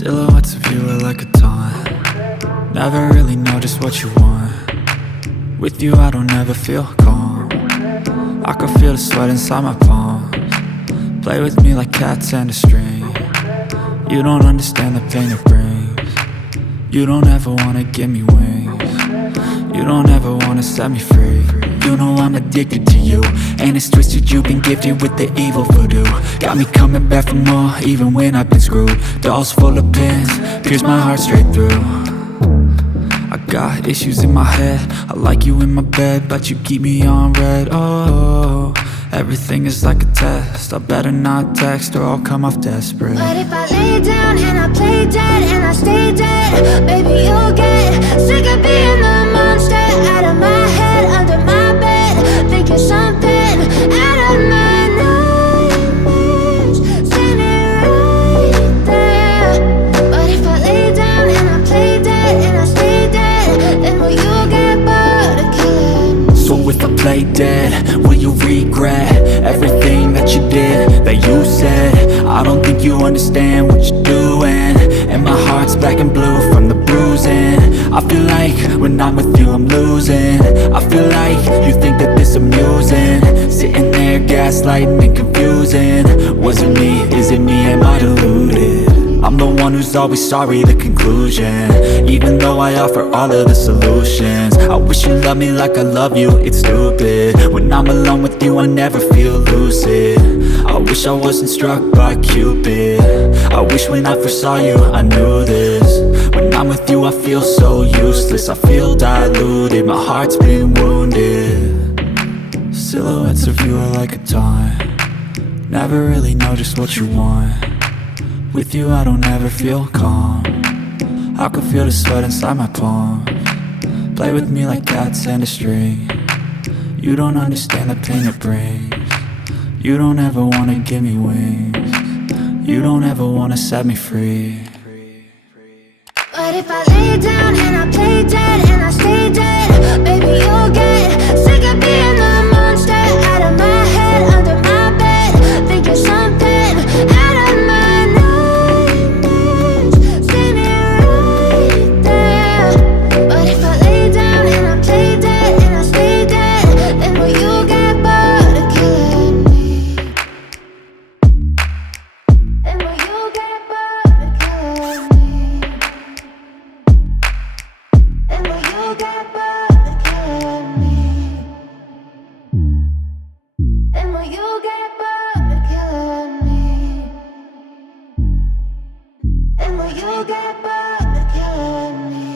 Silhouettes of you are like a taunt. Never really know just what you want. With you I don't ever feel calm. I can feel the sweat inside my palms. Play with me like cats and a string. You don't understand the pain it brings. You don't ever wanna give me wings. You don't ever wanna set me free. You know I'm addicted to you, and it's twisted, you've been gifted with the evil voodoo. Got me coming back for more, even when I've been screwed. Dolls full of pins, pierce my heart straight through. I got issues in my head, I like you in my bed, but you keep me on red. Oh, everything is like a test, I better not text or I'll come off desperate. But if I lay down and I play dead and I stay dead, baby you'll get sick of being the monster out of my head, under my bed, thinking something out of my nightmares, standing right there. But if I lay down and I play dead and I stay dead, then will you get bored of killing me? So if I play dead, will you regret everything that you did, that you said? I don't think you understand what you're doing, and my heart's black and blue from the bruising. I feel like when I'm with you I'm losing. I feel like you think that this amusing, sitting there gaslighting and confusing. Was it me? Is it me? Am I deluded? I'm the one who's always sorry, the conclusion, even though I offer all of the solutions. I wish you loved me like I love you, it's stupid. When I'm alone with you I never feel lucid. I wish I wasn't struck by Cupid. I wish when I first saw you I knew this. When I'm with you I feel so useless, I feel diluted, my heart's been wounded. Silhouettes of you are like a taunt. Never really know just what you want. With you I don't ever feel calm. I can feel the sweat inside my palms. Play with me like cats and a string. You don't understand the pain it brings. You don't ever wanna give me wings. You don't ever wanna set me free. But if I lay down and I play dead and I stay dead, baby you'll get sick of being the monster out of my head, under my bed, thinking something out of my nightmares, standing right there. But if I lay down and I play dead and I stay dead, then will you get bored of killing me? Then will you get bored of killing me? Then will you get bored of killing me? Then will you get bored of killing me? Then will you get bored of killing me?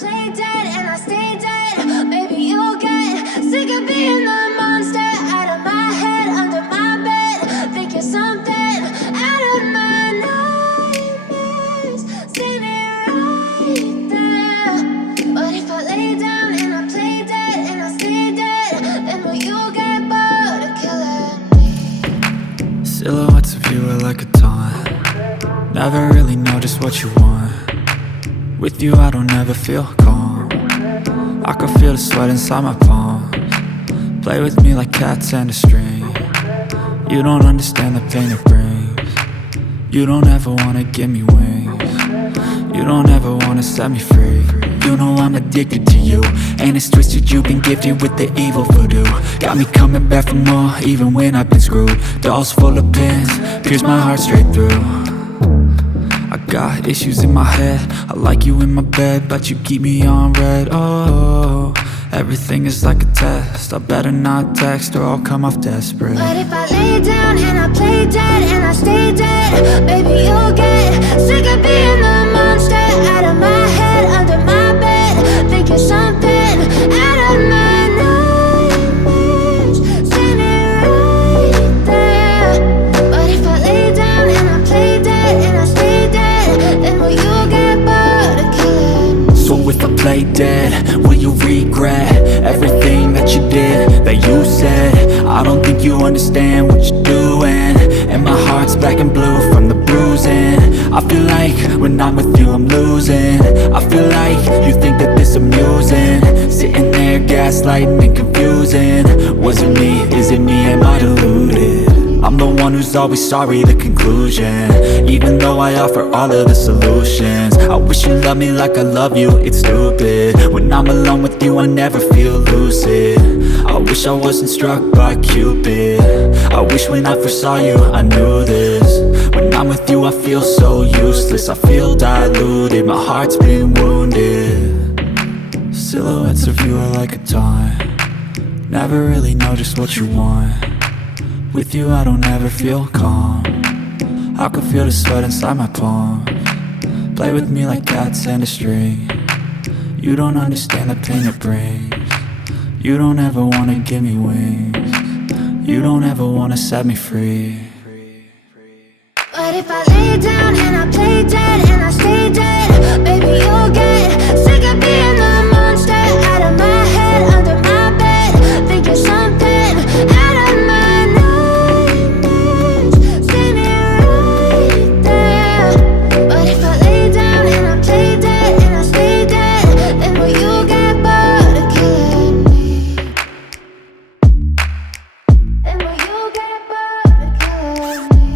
play dead and I stay dead, baby, you'll get sick of being the monster out of my head, under my bed. Think you're something out of my nightmares, standing right there. But if I lay down and I play dead and I stay dead, then will you get bored of killing me? Silhouettes of you are like a taunt. Never really know just what you want. With you I don't ever feel calm. I can feel the sweat inside my palms. Play with me like cats and a string. You don't understand the pain it brings. You don't ever wanna give me wings. You don't ever wanna set me free. You know I'm addicted to you, and it's twisted, you've been gifted with the evil voodoo. Got me coming back for more, even when I've been screwed. Dolls full of pins, pierce my heart straight through. I got issues in my head, I like you in my bed, but you keep me on red. Oh, everything is like a test, I better not text or I'll come off desperate. But if I lay down and I play dead and I stay dead, baby, you'll get sick of being the monster out of my head, under my bed. Think you're something out of my nightmares, standing right there. But if I lay down and I play dead and I stay dead, then will you get bored of killing me? So if I play dead, will you regret everything that you did, that you said? I don't think you understand what you're doing, and my heart's black and blue from the bruising. I feel like when I'm with you I'm losing. I feel like you think that this amusing, sitting there gaslighting and confusing. Was it me? Is it me? Am I deluded? I'm the one who's always sorry, the conclusion, even though I offer all of the solutions. I wish you loved me like I love you, it's stupid. When I'm alone with you I never feel lucid. I wish I wasn't struck by Cupid. I wish when I first saw you I knew this. When I'm with you I feel so useless, I feel diluted, my heart's been wounded. Silhouettes of you are like a taunt. Never really know just what you want. With you I don't ever feel calm. I can feel the sweat inside my palms. Play with me like cats and a string. You don't understand the pain it brings. You don't ever wanna give me wings. You don't ever wanna set me free. But if I lay down and I play dead and I stay dead, baby, you'll get sick of being the monster out of my head, under my bed. Think you're something out of my nightmares, standing right there. But if I lay down and I play dead and I stay dead, then will you get bored of killing me? Then will you get bored of killing me?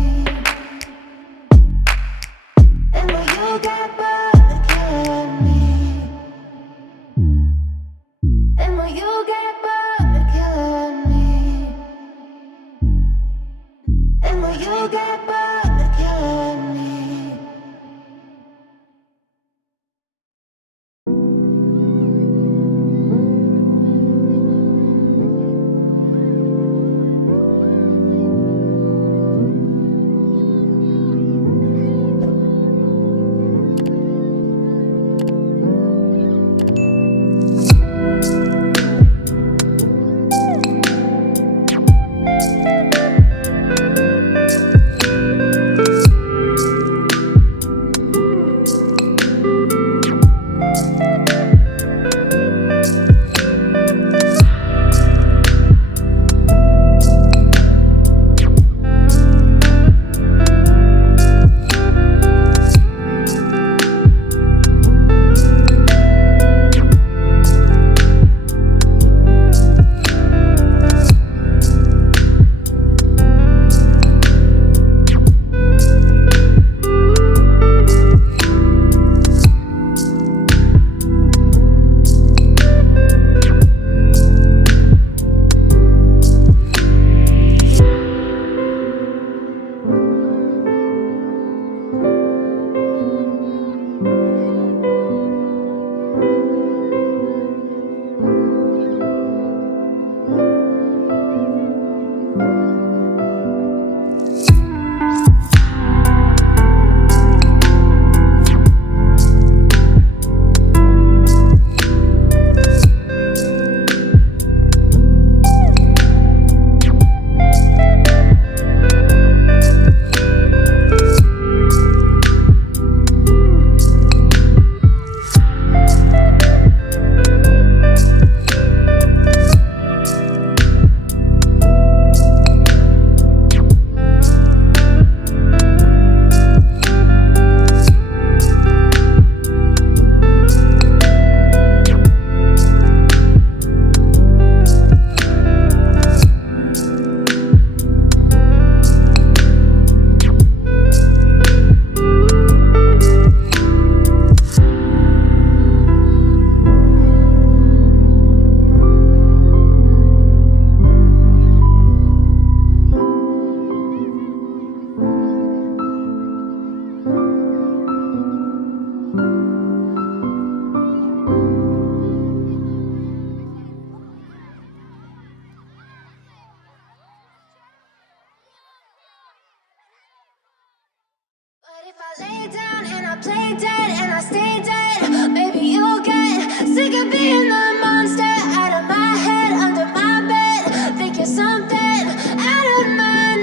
if I lay down and I play dead and I stay dead, baby, you'll get sick of being the monster out of my head, under my bed. Think you're something out of my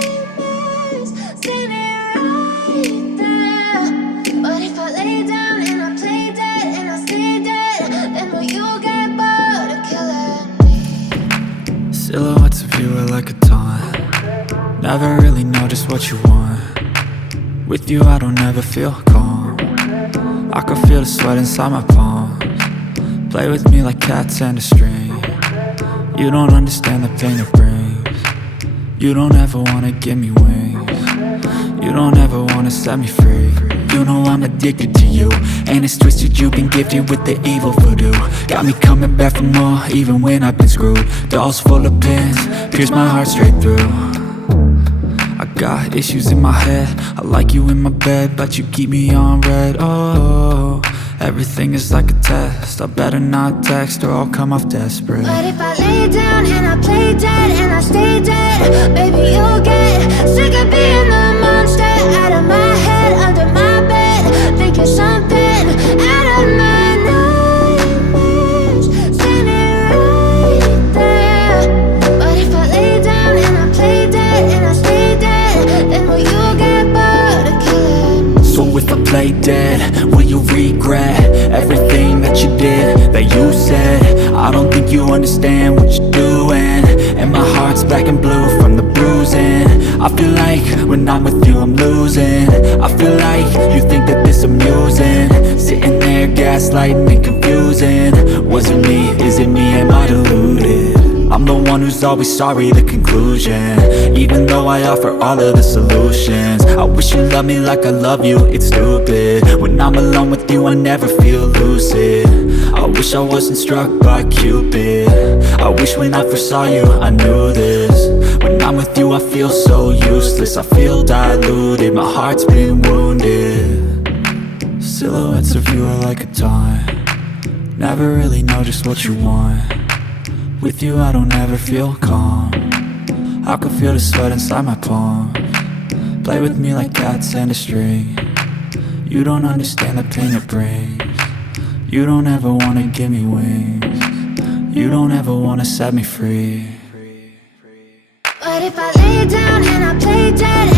nightmares, standing right there. But if I lay down and I play dead and I stay dead, then will you get bored of killing me? Silhouettes of you are like a taunt. Never really know just what you want. With you I don't ever feel calm. I can feel the sweat inside my palms. Play with me like cats and a string. You don't understand the pain it brings. You don't ever wanna give me wings. You don't ever wanna set me free. You know I'm addicted to you, and it's twisted, you've been gifted with the evil voodoo. Got me coming back for more, even when I've been screwed. Dolls full of pins, pierce my heart straight through. I got issues in my head, I like you in my bed, but you keep me on red. Oh, everything is like a test, I better not text or I'll come off desperate. But if I lay down and I play dead and I stay dead, baby, you'll get sick of being the monster out of my head, under my bed. Think you're something out of my nightmares, standing right there. But if I lay down and I play dead and I stay dead, then will you get bored of killing me? So if I play dead, will you regret everything that you did, that you said? I don't think you understand what you're doing, and my heart's black and blue from the bruising. I feel like when I'm with you I'm losing. I feel like you think that this amusing, sitting there gaslighting and confusing. Was it me? Is it me? Am I deluded? I'm the one who's always sorry, the conclusion, even though I offer all of the solutions. I wish you loved me like I love you, it's stupid. When I'm alone with you I never feel lucid. I wish I wasn't struck by Cupid. I wish when I first saw you I knew this. When I'm with you I feel so useless, I feel diluted, my heart's been wounded. Silhouettes of you are like a taunt. Never really know just what you want. With you I don't ever feel calm. I can feel the sweat inside my palms. Play with me like cats and a string. You don't understand the pain it brings. You don't ever wanna give me wings. You don't ever wanna set me free. But if I lay down and I play dead